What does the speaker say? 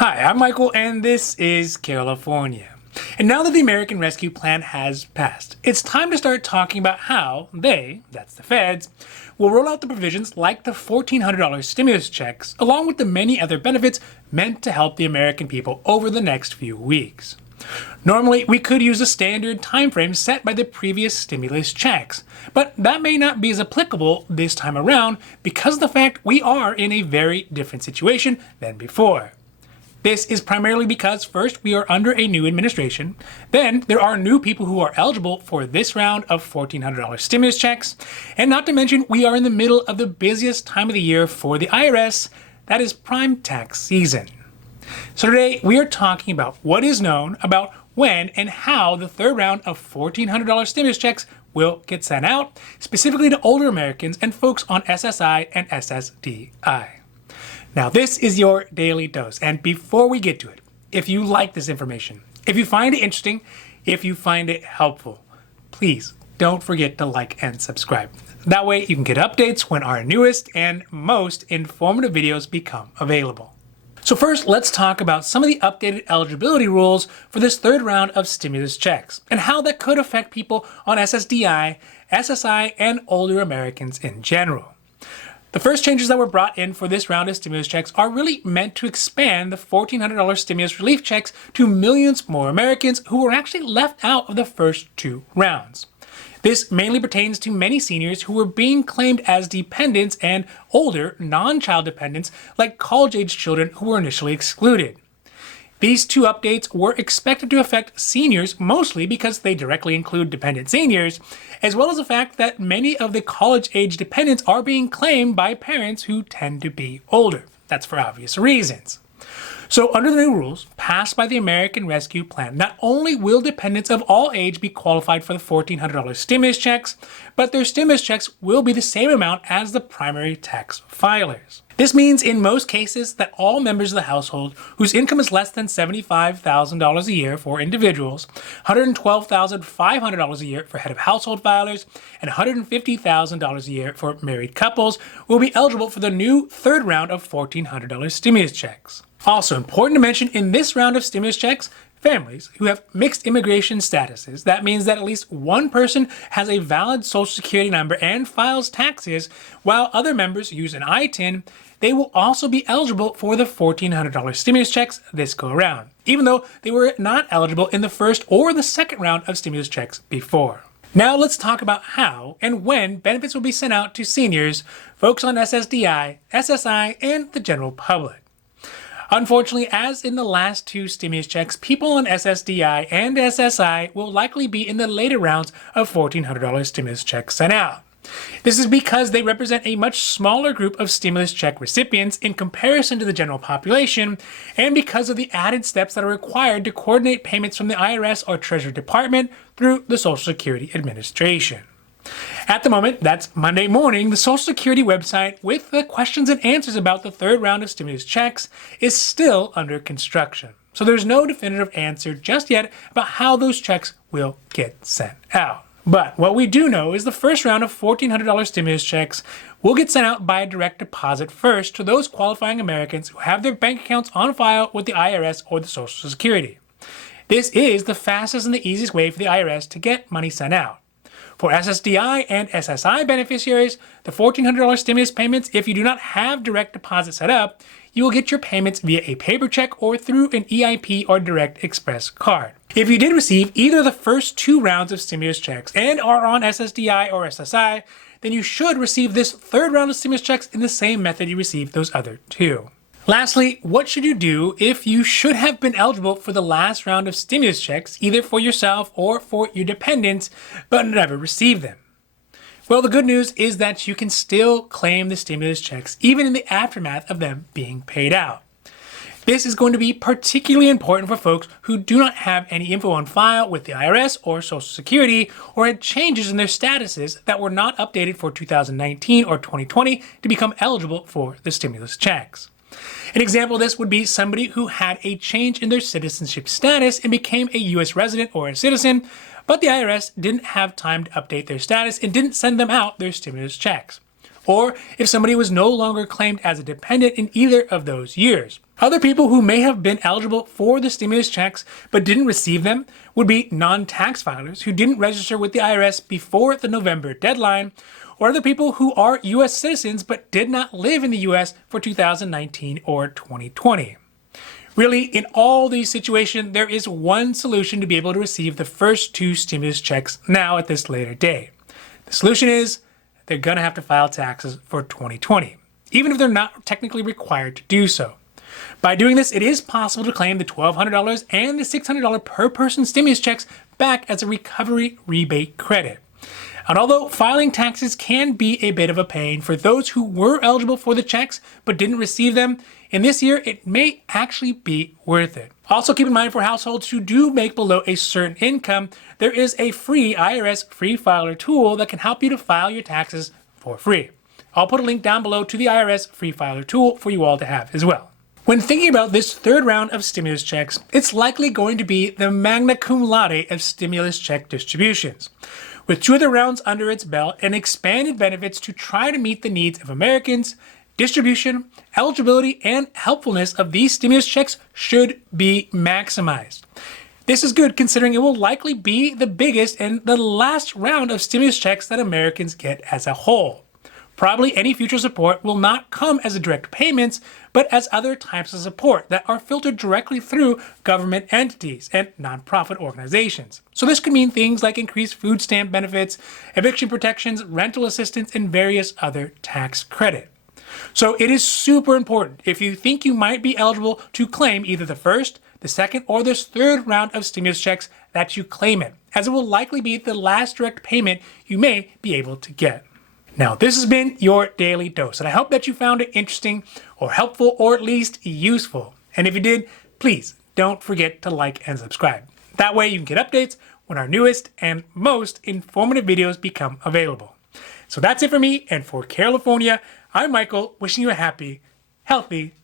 Hi, I'm Michael, and this is California. And now that the American Rescue Plan has passed, it's time to start talking about how they, that's the feds, will roll out the provisions like the $1,400 stimulus checks, along with the many other benefits meant to help the American people over the next few weeks. Normally, we could use a standard time frame set by the previous stimulus checks, but that may not be as applicable this time around because of the fact we are in a very different situation than before. This is primarily because first, we are under a new administration, then there are new people who are eligible for this round of $1,400 stimulus checks, and not to mention we are in the middle of the busiest time of the year for the IRS, that is prime tax season. So today we are talking about what is known about when and how the third round of $1,400 stimulus checks will get sent out, specifically to older Americans and folks on SSI and SSDI. Now, this is your daily dose. And before we get to it, if you like this information, if you find it interesting, if you find it helpful, please don't forget to like and subscribe. That way you can get updates when our newest and most informative videos become available. So first, let's talk about some of the updated eligibility rules for this third round of stimulus checks and how that could affect people on SSDI, SSI, and older Americans in general. The first changes that were brought in for this round of stimulus checks are really meant to expand the $1,400 stimulus relief checks to millions more Americans who were actually left out of the first two rounds. This mainly pertains to many seniors who were being claimed as dependents and older non-child dependents like college-age children who were initially excluded. These two updates were expected to affect seniors mostly because they directly include dependent seniors, as well as the fact that many of the college-age dependents are being claimed by parents who tend to be older. That's for obvious reasons. So under the new rules passed by the American Rescue Plan, not only will dependents of all age be qualified for the $1,400 stimulus checks, but their stimulus checks will be the same amount as the primary tax filers. This means in most cases that all members of the household whose income is less than $75,000 a year for individuals, $112,500 a year for head of household filers, and $150,000 a year for married couples will be eligible for the new third round of $1,400 stimulus checks. Also important to mention in this round of stimulus checks, families who have mixed immigration statuses, that means that at least one person has a valid Social Security number and files taxes, while other members use an ITIN, they will also be eligible for the $1,400 stimulus checks this go around, even though they were not eligible in the first or the second round of stimulus checks before. Now let's talk about how and when benefits will be sent out to seniors, folks on SSDI, SSI, and the general public. Unfortunately, as in the last two stimulus checks, people on SSDI and SSI will likely be in the later rounds of $1,400 stimulus checks sent out. This is because they represent a much smaller group of stimulus check recipients in comparison to the general population, and because of the added steps that are required to coordinate payments from the IRS or Treasury Department through the Social Security Administration. At the moment, that's Monday morning, the Social Security website with the questions and answers about the third round of stimulus checks is still under construction. So there's no definitive answer just yet about how those checks will get sent out. But what we do know is the first round of $1,400 stimulus checks will get sent out by direct deposit first to those qualifying Americans who have their bank accounts on file with the IRS or the Social Security. This is the fastest and the easiest way for the IRS to get money sent out. For SSDI and SSI beneficiaries, the $1,400 stimulus payments, if you do not have direct deposit set up, you will get your payments via a paper check or through an EIP or Direct Express card. If you did receive either of the first two rounds of stimulus checks and are on SSDI or SSI, then you should receive this third round of stimulus checks in the same method you received those other two. Lastly, what should you do if you should have been eligible for the last round of stimulus checks, either for yourself or for your dependents, but never received them? Well, the good news is that you can still claim the stimulus checks, even in the aftermath of them being paid out. This is going to be particularly important for folks who do not have any info on file with the IRS or Social Security or had changes in their statuses that were not updated for 2019 or 2020 to become eligible for the stimulus checks. An example of this would be somebody who had a change in their citizenship status and became a U.S. resident or a citizen, but the IRS didn't have time to update their status and didn't send them out their stimulus checks. or if somebody was no longer claimed as a dependent in either of those years. Other people who may have been eligible for the stimulus checks but didn't receive them would be non-tax filers who didn't register with the IRS before the November deadline, or other people who are U.S. citizens but did not live in the U.S. for 2019 or 2020. Really, in all these situations, there is one solution to be able to receive the first 2 stimulus checks now at this later date. The solution is they're going to have to file taxes for 2020, even if they're not technically required to do so. By doing this, it is possible to claim the $1,200 and the $600 per person stimulus checks back as a recovery rebate credit. And although filing taxes can be a bit of a pain for those who were eligible for the checks but didn't receive them, in this year it may actually be worth it. Also keep in mind, for households who do make below a certain income, there is a free IRS free filer tool that can help you to file your taxes for free. I'll put a link down below to the IRS free filer tool for you all to have as well. When thinking about this third round of stimulus checks, it's likely going to be the magna cum laude of stimulus check distributions, with 2 other rounds under its belt and expanded benefits to try to meet the needs of Americans. Distribution, eligibility, and helpfulness of these stimulus checks should be maximized. This is good considering it will likely be the biggest and the last round of stimulus checks that Americans get as a whole. Probably any future support will not come as direct payments, but as other types of support that are filtered directly through government entities and nonprofit organizations. So this could mean things like increased food stamp benefits, eviction protections, rental assistance, and various other tax credit. So it is super important, if you think you might be eligible, to claim either the first, the second, or this third round of stimulus checks, that you claim it, as it will likely be the last direct payment you may be able to get. Now, this has been your Daily Dose, and I hope that you found it interesting or helpful or at least useful. And if you did, please don't forget to like and subscribe. That way you can get updates when our newest and most informative videos become available. So that's it for me, and for California, I'm Michael, wishing you a happy, healthy,